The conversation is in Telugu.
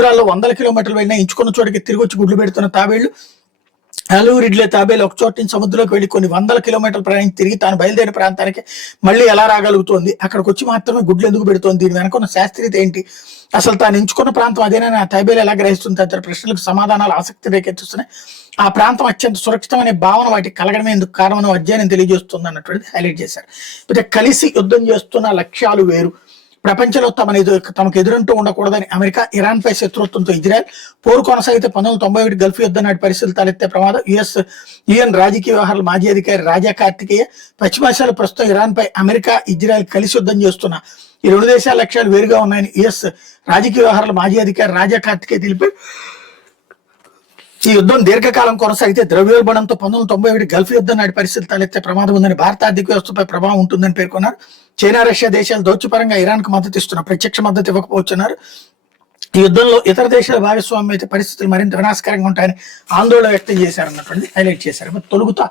సముద్రాల్లో 100 కిలోమీటర్లు వెళ్ళినా ఎంచుకున్న చోటికి తిరిగి వచ్చి గుడ్లు పెడుతున్న తాబేళ్లు, రిడ్లే తాబేలు ఒక చోట నుంచి సముద్రంలోకి వెళ్ళి కొన్ని 100 కిలోమీటర్లు ప్రయాణించి తిరిగి తాను బయలుదేరిన ప్రాంతానికి మళ్ళీ ఎలా రాగలుగుతోంది, అక్కడికి వచ్చి మాత్రమే గుడ్లు ఎందుకు పెడుతోంది, దీని వెనక ఉన్న శాస్త్రీయత ఏంటి, అసలు తాను ఎంచుకున్న ప్రాంతం అదేనని ఆ తాబేలు ఎలా గ్రహిస్తుంది తదితర ప్రశ్నలకు సమాధానాలు ఆసక్తి రేకెత్తిస్తున్నాయి. ఆ ప్రాంతం అత్యంత సురక్షితమనే భావన వాటికి కలగడమే ఎందుకు కారణం అధ్యయనం తెలియజేస్తుంది అన్నటువంటిది హైలైట్ చేశారు. అయితే కలిసి యుద్ధం చేస్తున్న లక్ష్యాలు వేరు, ప్రపంచంలో తమకు ఎదురంటూ ఉండకూడదని అమెరికా, ఇరాన్ పై శత్రుత్వంతో ఇజ్రాయెల్, పోరు కొనసాగితే 1991 గల్ఫ్ యుద్ధం నాటి పరిస్థితులు తలెత్తే ప్రమాదం, యుఎన్ రాజకీయ వ్యవహారాల మాజీ అధికారి రాజా కార్తికేయ, పశ్చిమాసియాలో ప్రస్తుతం ఇరాన్ పై అమెరికా, ఇజ్రాయెల్ కలిసి యుద్ధం చేస్తున్న ఈ రెండు దేశాల లక్ష్యాలు వేరుగా ఉన్నాయని యుఎస్ రాజకీయ వ్యవహారాల మాజీ అధికారి రాజా కార్తికేయ తెలిపారు. ఈ యుద్ధం దీర్ఘకాలం కొనసాగితే ద్రవ్యోల్బణంతో 1991 గల్ఫ్ యుద్ధం నాటి పరిస్థితులు తలెత్తే ప్రమాదం ఉందని, భారత ఆర్థిక వ్యవస్థపై ప్రభావం ఉంటుందని పేర్కొన్నారు. చైనా, రష్యా దేశాలు దౌత్యపరంగా ఇరాన్ కు మద్దతు ఇస్తున్న ప్రత్యక్ష మద్దతు ఇవ్వకపోవచ్చున్నారు. ఈ యుద్ధంలో ఇతర దేశాల భాగస్వామ్యం అయితే పరిస్థితులు మరింత వినాశకరంగా ఉంటాయని ఆందోళన వ్యక్తం చేశారన్నటువంటిది హైలైట్ చేశారు. తొలుగుతా